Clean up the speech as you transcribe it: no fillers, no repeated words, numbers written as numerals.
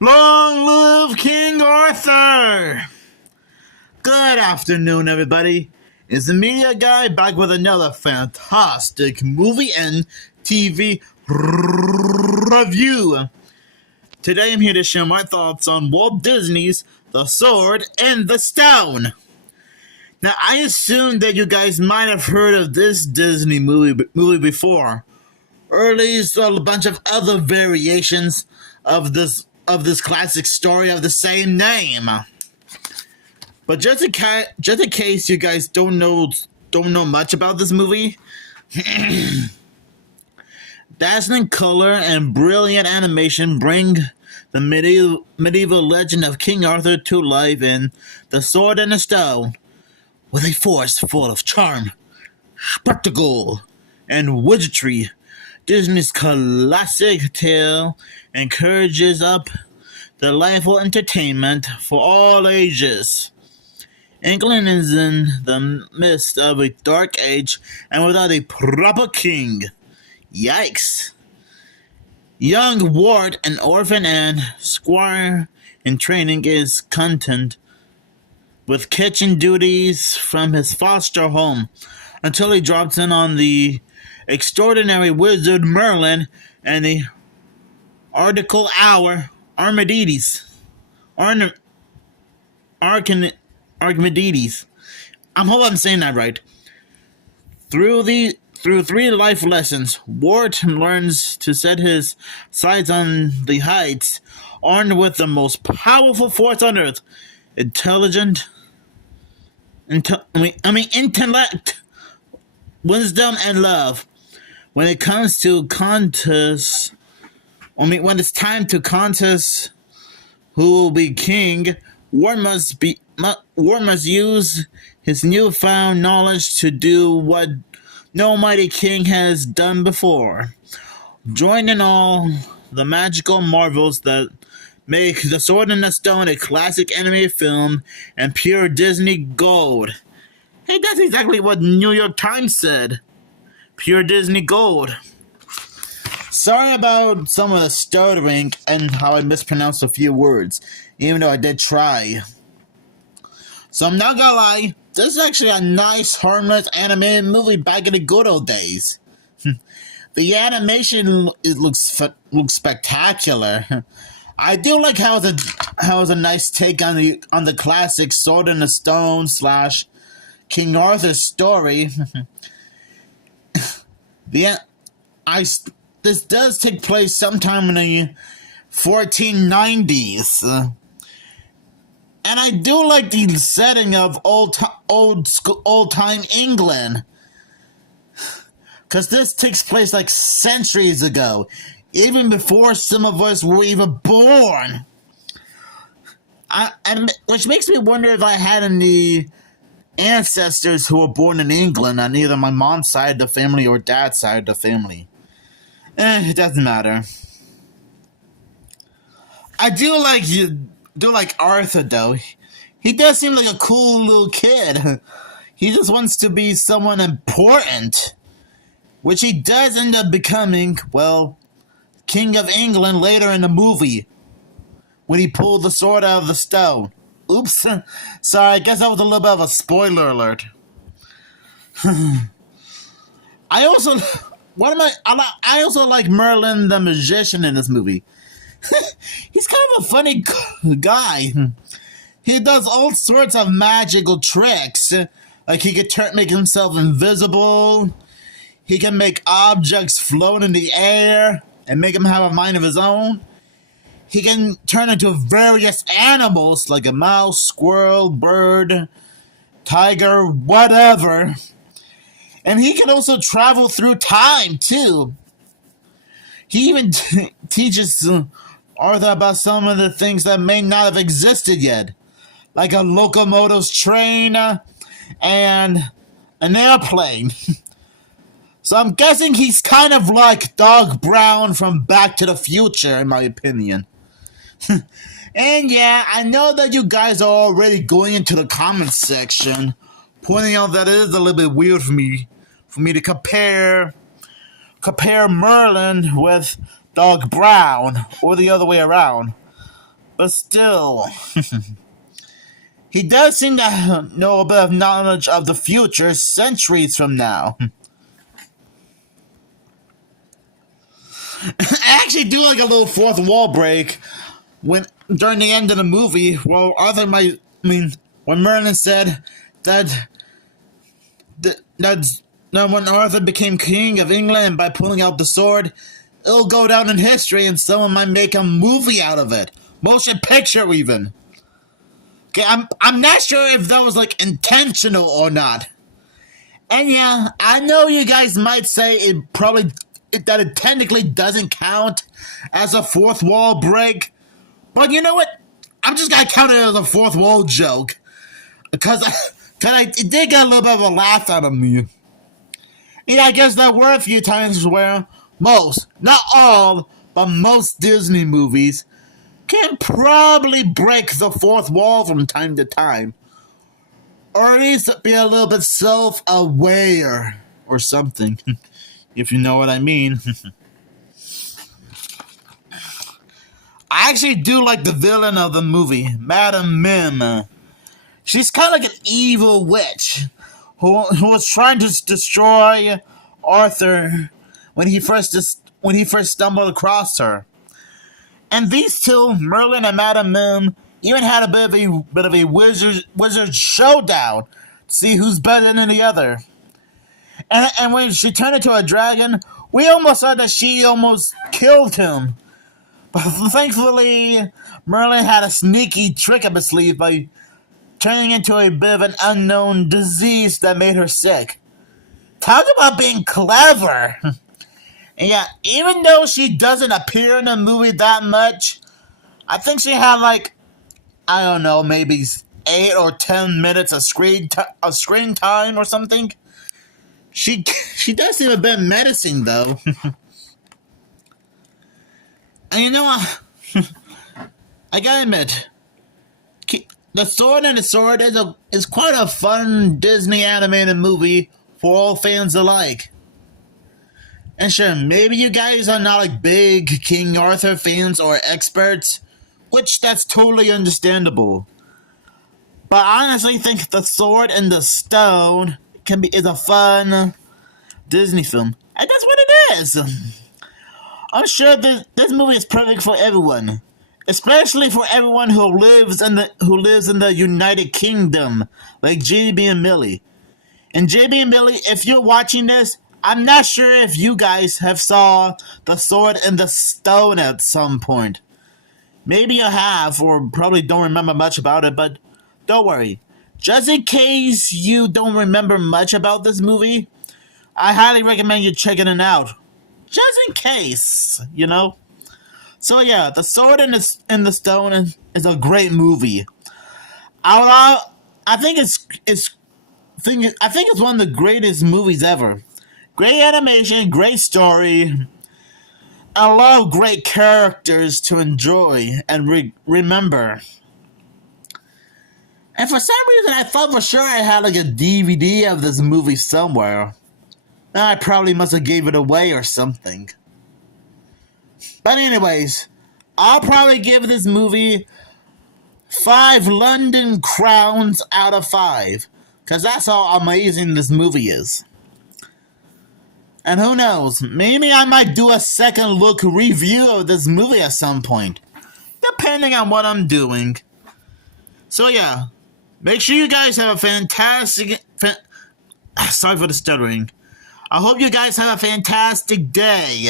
Long live King Arthur! Good afternoon, everybody. It's the Media Guy back with another fantastic movie and TV review. Today I'm here to share my thoughts on Walt Disney's The Sword and the Stone. Now, I assume that you guys might have heard of this Disney movie before, or at least a bunch of other variations of this classic story of the same name. But just in case you guys don't know much about this movie, dazzling color and brilliant animation bring the medieval legend of King Arthur to life in The Sword and the Stone, with a force full of charm, spectacle, and wizardry. Disney's classic tale encourages up delightful entertainment for all ages. England is in the midst of a dark age and without a proper king. Yikes! Young Ward, an orphan and squire in training, is content with kitchen duties from his foster home until he drops in on the extraordinary wizard Merlin and the article hour Archimedes. Archimedes. I hope I'm saying that right. Through 3 life lessons, Ward learns to set his sights on the heights, armed with the most powerful force on earth: intellect, wisdom, and love. When it comes to contests, when it's time to contest who will be king, Ward must use his newfound knowledge to do what no mighty king has done before. Join in all the magical marvels that make The Sword and the Stone a classic animated film and pure Disney gold. Hey, that's exactly what New York Times said. Pure Disney gold. Sorry about some of the stuttering and how I mispronounced a few words, even though I did try. So I'm not gonna lie, this is actually a nice, harmless animated movie back in the good old days. The animation looks spectacular. I do like how it's a nice take on the classic Sword and the Stone / King Arthur story. This does take place sometime in the 1490s. And I do like the setting of old time England, because this takes place like centuries ago, even before some of us were even born. Which makes me wonder if I had any ancestors who were born in England on either my mom's side of the family or dad's side of the family. It doesn't matter. I do like Arthur, though. He does seem like a cool little kid. He just wants to be someone important, which he does end up becoming, well, King of England later in the movie, when he pulled the sword out of the stone. Oops. Sorry, I guess that was a little bit of a spoiler alert. I also like Merlin the magician in this movie. He's kind of a funny guy. He does all sorts of magical tricks. Like he could make himself invisible. He can make objects float in the air and make them have a mind of his own. He can turn into various animals like a mouse, squirrel, bird, tiger, whatever. And he can also travel through time, too. He even teaches Arthur about some of the things that may not have existed yet, like a locomotive's train and an airplane. So I'm guessing he's kind of like Doc Brown from Back to the Future, in my opinion. And yeah, I know that you guys are already going into the comments section, pointing out that it is a little bit weird for me to compare Merlin with Doc Brown, or the other way around. But still, he does seem to know a bit of knowledge of the future centuries from now. I actually do like a little fourth wall break when during the end of the movie, when when Merlin said that when Arthur became king of England by pulling out the sword, it'll go down in history and someone might make a movie out of it. Motion picture even. Okay, I'm not sure if that was like intentional or not. And yeah, I know you guys might say that it technically doesn't count as a fourth wall break. But you know what? I'm just gonna count it as a fourth wall joke. Because it did get a little bit of a laugh out of me. And I guess there were a few times where most, not all, but most Disney movies can probably break the fourth wall from time to time. Or at least be a little bit self-aware or something. If you know what I mean. I actually do like the villain of the movie, Madame Mim. She's kind of like an evil witch who was trying to destroy Arthur when he first stumbled across her. And these two, Merlin and Madame Mim, even had a bit of a wizard showdown to see who's better than the other. And when she turned into a dragon, we almost thought that she almost killed him. But thankfully, Merlin had a sneaky trick up his sleeve by turning into a bit of an unknown disease that made her sick. Talk about being clever! And yeah, even though she doesn't appear in the movie that much, I think she had I don't know, maybe 8 or 10 minutes of screen time or something. She does seem a bit menacing though. And you know what? I gotta admit, The Sword and the Sword is quite a fun Disney animated movie for all fans alike. And sure, maybe you guys are not big King Arthur fans or experts, which that's totally understandable. But I honestly think The Sword and the Stone is a fun Disney film, and that's what it is. I'm sure this movie is perfect for everyone, especially for everyone who lives in the United Kingdom, like JB and Millie. And JB and Millie, if you're watching this, I'm not sure if you guys have saw The Sword and the Stone at some point. Maybe you have, or probably don't remember much about it, but don't worry. Just in case you don't remember much about this movie, I highly recommend you checking it out. Just in case, you know? So yeah, The Sword and the Stone is a great movie. I think it's one of the greatest movies ever. Great animation, great story, a lot of great characters to enjoy and remember. And for some reason, I thought for sure I had a DVD of this movie somewhere. I probably must have gave it away or something. But anyways, I'll probably give this movie 5 London crowns out of 5. Because that's how amazing this movie is. And who knows, maybe I might do a second look review of this movie at some point. Depending on what I'm doing. So yeah, make sure you guys have a fantastic... Sorry for the stuttering. I hope you guys have a fantastic day.